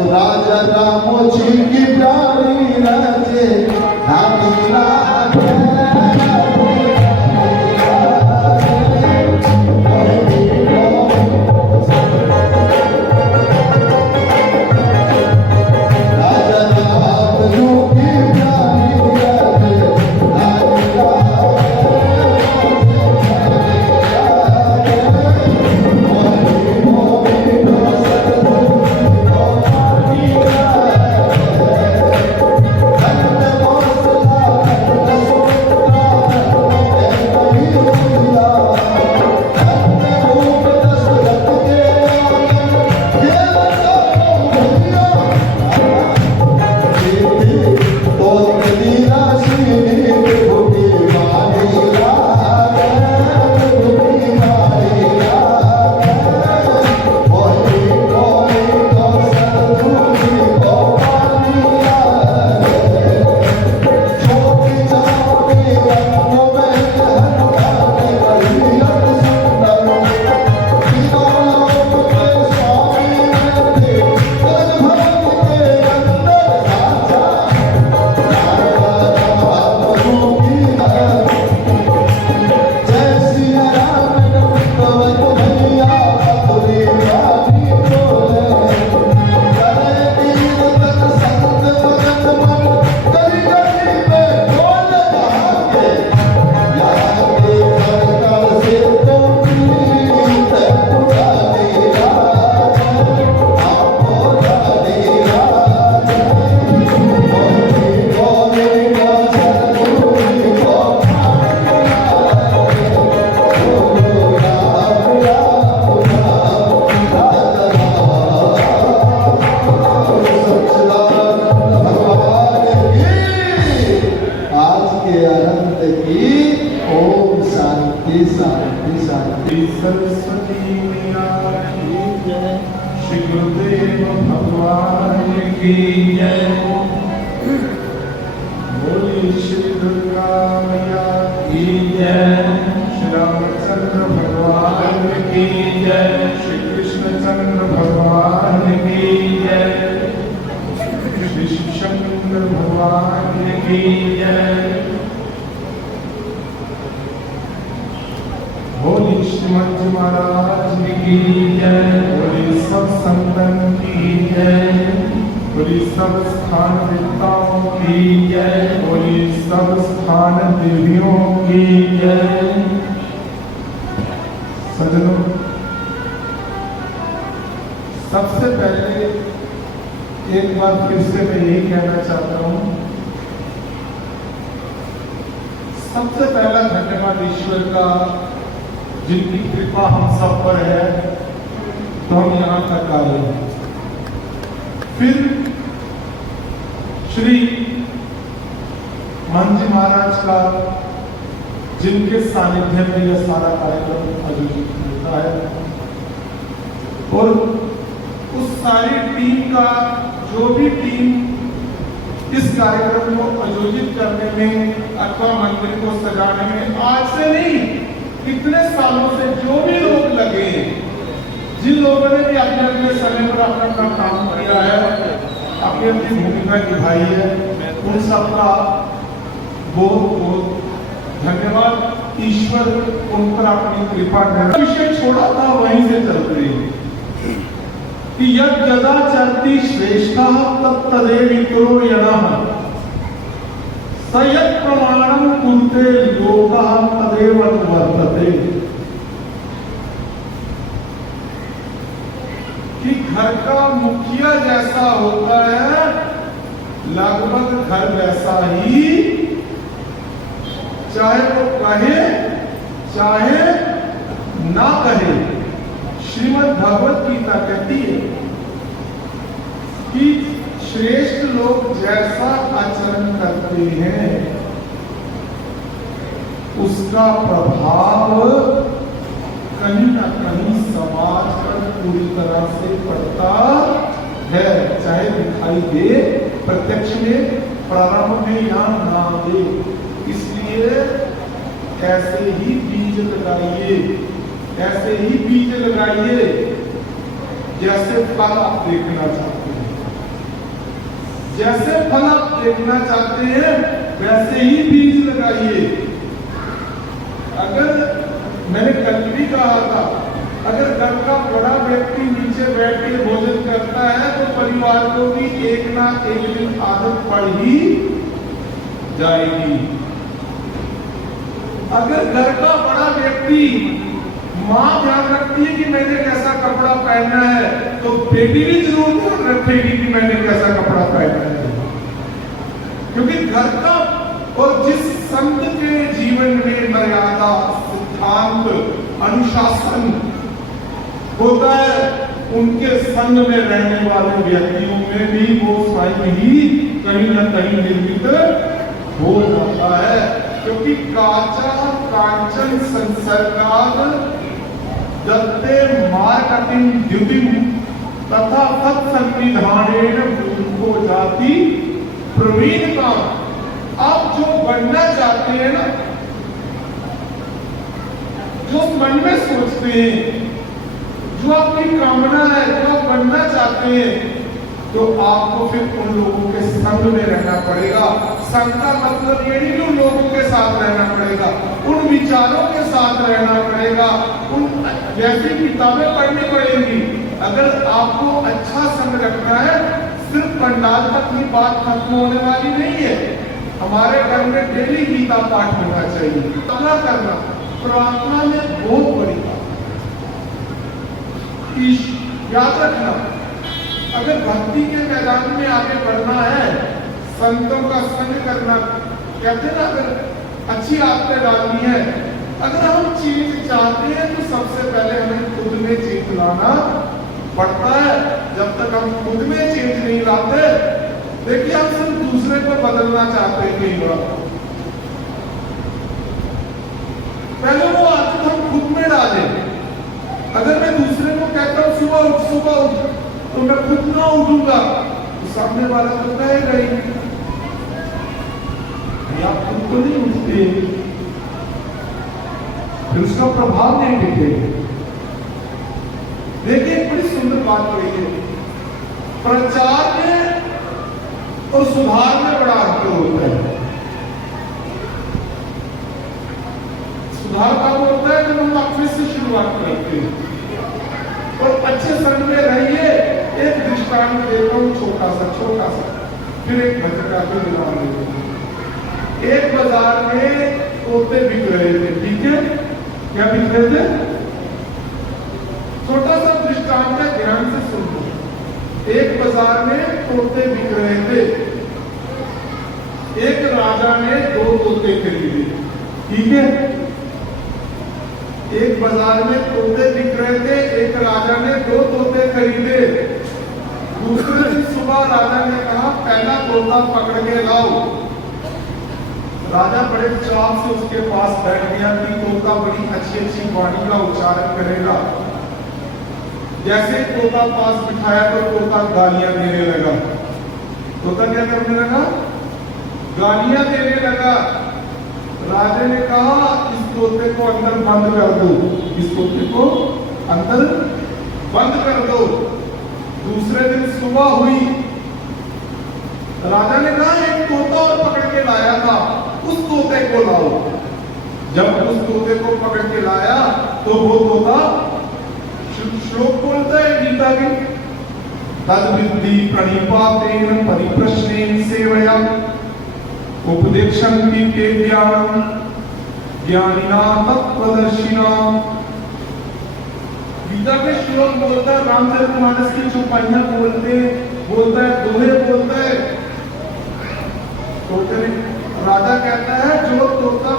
तो राजा राम जी की प्यारी रचे नानी सरस्वती मैया की जय, श्री गुरुदेव भगवान की जय, बोली श्री दुर्गा मैया की जय, श्री रामचंद्र भगवान की जय, श्री कृष्णचंद्र भगवान की जय, श्री शिवशंकर भगवान की जय, बोली श्रीमद जी महाराज की जय, बोली सब संतन की जय, बोली सब स्थान देवताओं की जय, बोली सब स्थान देवियों की जय। सज्जनों, सबसे पहले एक बार फिर से मैं यही कहना चाहता हूं, सबसे पहला धन्यवाद ईश्वर का, जिनकी कृपा हम सब पर है तो हम यहाँ तक आए हैं। फिर श्री मन जी महाराज का, जिनके सानिध्य में यह सारा कार्यक्रम आयोजित होता है, और उस सारी टीम का, जो भी टीम इस कार्यक्रम को आयोजित करने में अथवा मंदिर को सजाने में आज से नहीं, कितने सालों से जो भी लोग लगे, जिन लोगों ने भी अपने अपने समय पर अपना काम किया है, अपनी अपनी भूमिका निभाई है, उन सबका बहुत बहुत धन्यवाद। ईश्वर उन पर अपनी कृपा करे। विषय छोड़ा था वहीं से चल रही कि यद यदा चरति श्रेष्ठा तत् तदेवितो यणः सयत् प्रमाणं कुरुते लोकः तदेव वर्तते। कि घर का मुखिया जैसा होता है, लगभग घर वैसा ही, चाहे वो कहे चाहे ना कहे। श्रीमद् भगवत गीता कहती है कि श्रेष्ठ लोग जैसा आचरण करते हैं उसका प्रभाव कहीं ना कहीं समाज पर पूरी तरह से पड़ता है, चाहे दिखाई दे प्रत्यक्ष में, प्रारंभ में या ना दे। इसलिए ऐसे ही बीज लगाइए, ऐसे ही बीज लगाइए जैसे फल आप देखना चाहते हैं। जैसे फल आप देखना चाहते हैं वैसे ही बीज लगाइए। अगर मैंने कल भी कहा था, अगर घर का बड़ा व्यक्ति नीचे बैठ के भोजन करता है तो परिवार को भी एक ना एक दिन आदत पड़ ही जाएगी। अगर घर का बड़ा व्यक्ति, माँ ध्यान रखती है कि मैंने कैसा कपड़ा पहनना है, तो बेटी भी जरूर ध्यान रखेगी कि मैंने कैसा कपड़ा पहनना है। क्योंकि घर का और जिस संत के जीवन में मर्यादा, सिद्धांत, अनुशासन होता है, उनके संग में रहने वाले व्यक्तियों में भी वो स्वयं ही कहीं ना कहीं निर्मित हो जाता है। क्योंकि काचा कांचन संसर्गाद दत्ते मार्कटिंग द्युतिम तथा तत्संविधानेन उनको जाति प्रवीणता। आप जो बनना चाहते हैं ना, जो मन में सोचते हैं, जो आपकी कामना है, जो आप बनना चाहते हैं, तो आपको फिर उन लोगों के संग में रहना पड़ेगा। संग का मतलब ये नहीं कि उन लोगों के साथ रहना पड़ेगा, उन विचारों के साथ रहना पड़ेगा, उन जैसी किताबें पढ़नी पड़ेगी। अगर आपको अच्छा संग रखना है, सिर्फ पंडाल तक की बात खत्म होने वाली नहीं है। हमारे घर में डेली गीता पाठ होना चाहिए। प्रार्थना करना, प्रार्थना में बहुत बड़ी बात। याद रखना, अगर भक्ति के मैदान में आगे बढ़ना है, संतों का संग करना, कहते हैं ना, अगर अच्छी आदतें डालनी है, अगर हम चीज चाहते हैं तो सबसे पहले हमें खुद में चेंज लाना पड़ता है। जब तक हम खुद में चेंज नहीं लाते, देखिए हम सिर्फ दूसरे को बदलना चाहते हैं कई बार। पहले वो आदत हम खुद में डालें। अगर मैं दूसरे को कहता हूं सुबह उठ, तो मैं खुद ना उठूंगा, तो सामने वाला तो कहेगा ही, आप खुद तो नहीं उठते, फिर उसका प्रभाव नहीं दिखेगा। देखिए एक बड़ी सुंदर बात कही है, प्रचार में और सुधार में बड़ा अंतर होता है। सुधार का होता है जब हम ऑफिस से शुरुआत करते हैं। और अच्छे संग में रहिए। एक दृष्टांत देता हूं, छोटा सा, फिर एक भजन को मिला देते। एक बाजार में तोते बिक रहे थे, ठीक है? क्या बिक रहे थे? छोटा सा दृष्टांत है, ध्यान से सुनो। एक बाजार में तोते बिक रहे थे। एक राजा ने 2 तोते खरीदे, ठीक है? एक बाजार में तोते बिक रहे थे, एक राजा ने 2 तोते खरीदे। दूसरे दिन सुबह राजा ने कहा, पहला तोता पकड़ के लाओ। राजा बड़े चाव से उसके पास बैठ गया कि तोता बड़ी अच्छी वाणी का उच्चारण करेगा। जैसे तोता पास बिठाया तो तोता गालियां देने लगा। तोता क्या करने लगा? गालियां देने लगा। राजा ने कहा, इस तोते को अंदर बंद कर दो, इस तोते को अंदर बंद कर दो। दूसरे दिन सुबह हुई, राजा ने कहा, एक तोता और पकड़ के लाया था, उस तोते को लाओ। जब उस तोते को पकड़ के लाया तो वो तोता श्लोक बोलता है गीता के, तद विद्धि प्रणिपातेन परिप्रश्नेन सेवया उपदेक्षन्ति ते ज्ञानं ज्ञानिना तत्त्वदर्शिना। गीता के श्लोक बोलता है, रामचरितमानस की चौपाइयां बोलता है, दोहे बोलता है। तोते ने, राजा कहता है, जो तोता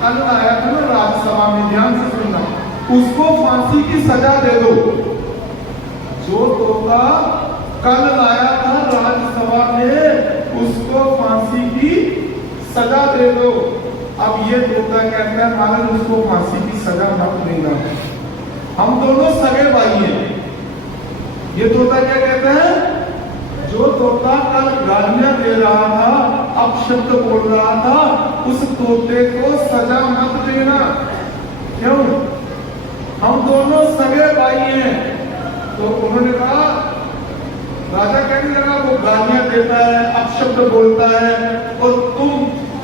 कल आया था ना राज्यसभा में, ध्यान से सुनना, उसको फांसी की सजा दे दो। जो तोता कल लाया था राज्यसभा में, उसको फांसी की सजा दे दो। अब ये तोता कहता है, महाराज उसको फांसी की सजा मत देना, हम दोनों सगे भाई हैं। ये तोता क्या कहता है? जो तोता कल गालियां दे रहा था, अपशब्द बोल रहा था, उस तोते को सजा मत देना। क्यों? हम दोनों सगे भाई हैं। तो उन्होंने कहा, राजा कहने लगा वो गालियां देता है, अपशब्द बोलता है, और तुम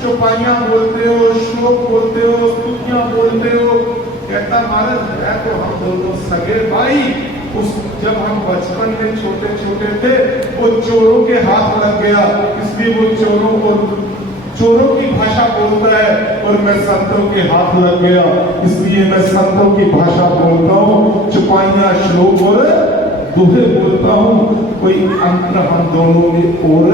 चौपाइयां बोलते हो, श्लोक बोलते हो, स्तुतियां बोलते हो। कहता महाराज मैं तो हम दोनों सगे भाई, उस जब हम बचपन में छोटे छोटे थे वो चोरों के हाथ लग गया, इसलिए वो चोरों की भाषा बोलता है, और मैं संतों के हाथ लग गया इसलिए मैं संतों की भाषा बोलता हूँ, चौपाइयां श्लोक और दोहे बोलता हूँ। कोई अंतर हम दोनों में और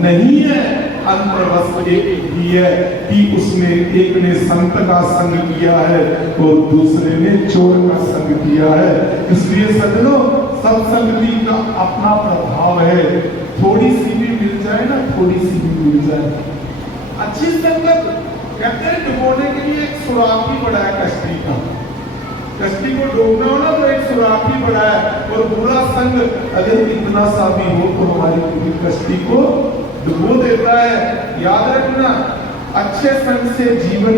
नहीं है। अंतर बस एक ही है कि उसमें एक ने संत का संग किया है और दूसरे ने चोर का संग किया है। इसलिए सज्जनों, सत्संगति का अपना प्रभाव है। थोड़ी सी भी मिल जाए ना, थोड़ी सी भी मिल जाए, अच्छी संगत कहते हैं डुबोने के लिए एक सुराख ही बड़ा है कश्ती का। कश्ती को डूबना हो ना तो एक सुराख ही बड़ा है, और बुरा संग अगर इतना सा भी हो तो हमारी पूरी कश्ती को डुबो देता है। याद रखना, अच्छे संग से जीवन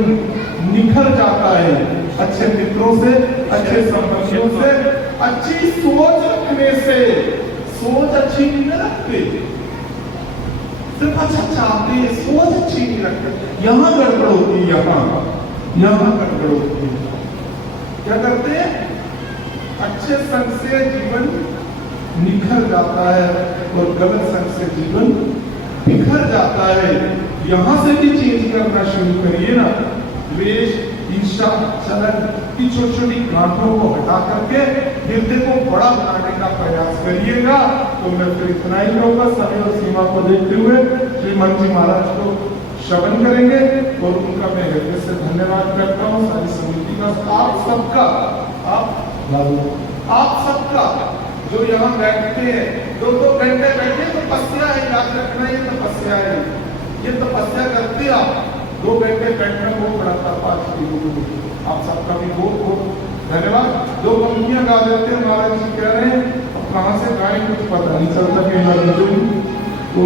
निखर जाता है, अच्छे मित्रों से, अच्छे संबंधियों से, अच्छी सोच रखने से। सोच अच्छी नहीं रखते, सिर्फ अच्छा चाहते हैं, सोच अच्छी नहीं रखते, यहाँ गड़बड़ होती है, यहाँ गड़बड़ होती है। क्या करते हैं? अच्छे संग से जीवन निखर जाता है और गलत संग से जीवन बिखर जाता है। यहां से भी चेंज करना शुरू करिए ना। द्वेष, ईर्ष्या, चलन की छोटी छोटी गांठों को हटा करके हृदय को बड़ा बनाने का प्रयास करिएगा। तो मैं फिर इतना ही कहूंगा, समय और सीमा को देखते हुए श्रीमान जी महाराज को श्रवण करेंगे और उनका मैं हृदय से धन्यवाद करता हूँ। सारी समिति का, आप सबका, आप सबका जो यहाँ बैठते हैं, 2-2 घंटे बैठे, तपस्या है, याद रखना ये तपस्या है, ये तपस्या करते आप 2 घंटे बैठना बहुत बड़ा तपास। आप सबका भी बहुत बहुत धन्यवाद। 2 पंक्तियां गा देते हैं, महाराज जी कह रहे हैं, अब कहाँ से गाएं कुछ पता नहीं चलता कि तो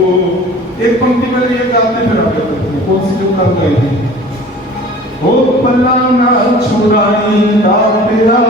एक पंक्ति पहले ये गाते फिर आगे बढ़ते हैं। कौन सी जो कल गई थी? ओ पल्ला ना छुड़ाई ना तेरा,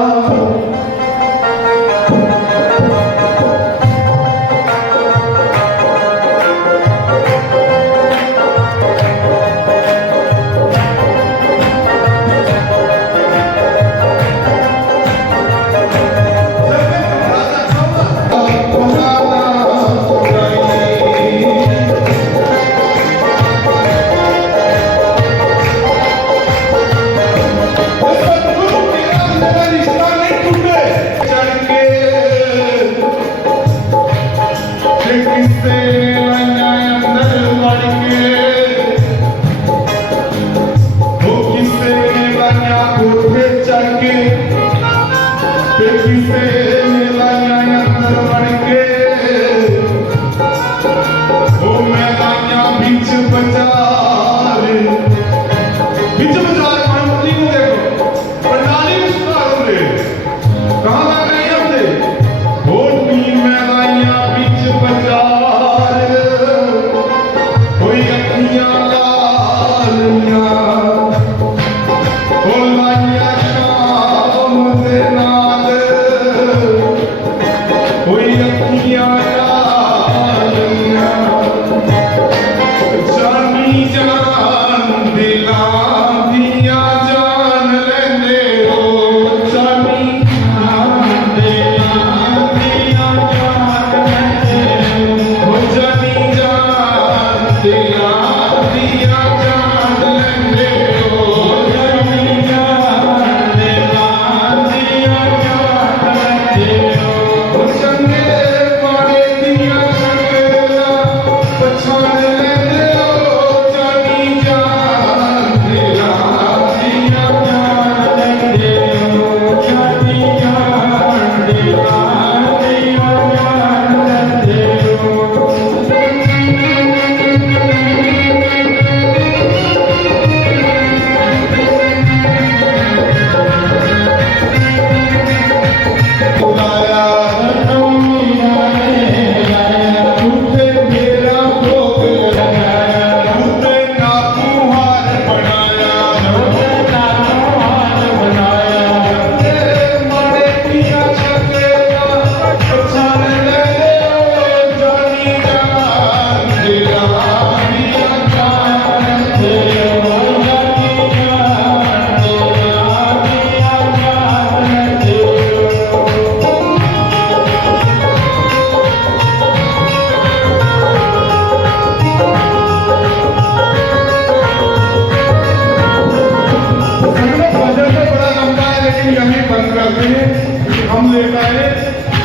है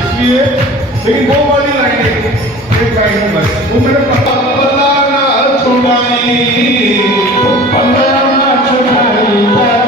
इसलिए, लेकिन वो वाली लाइनें एक लाइन बस वो मेरे पता ना छुड़ाई, पता ना छुड़ाई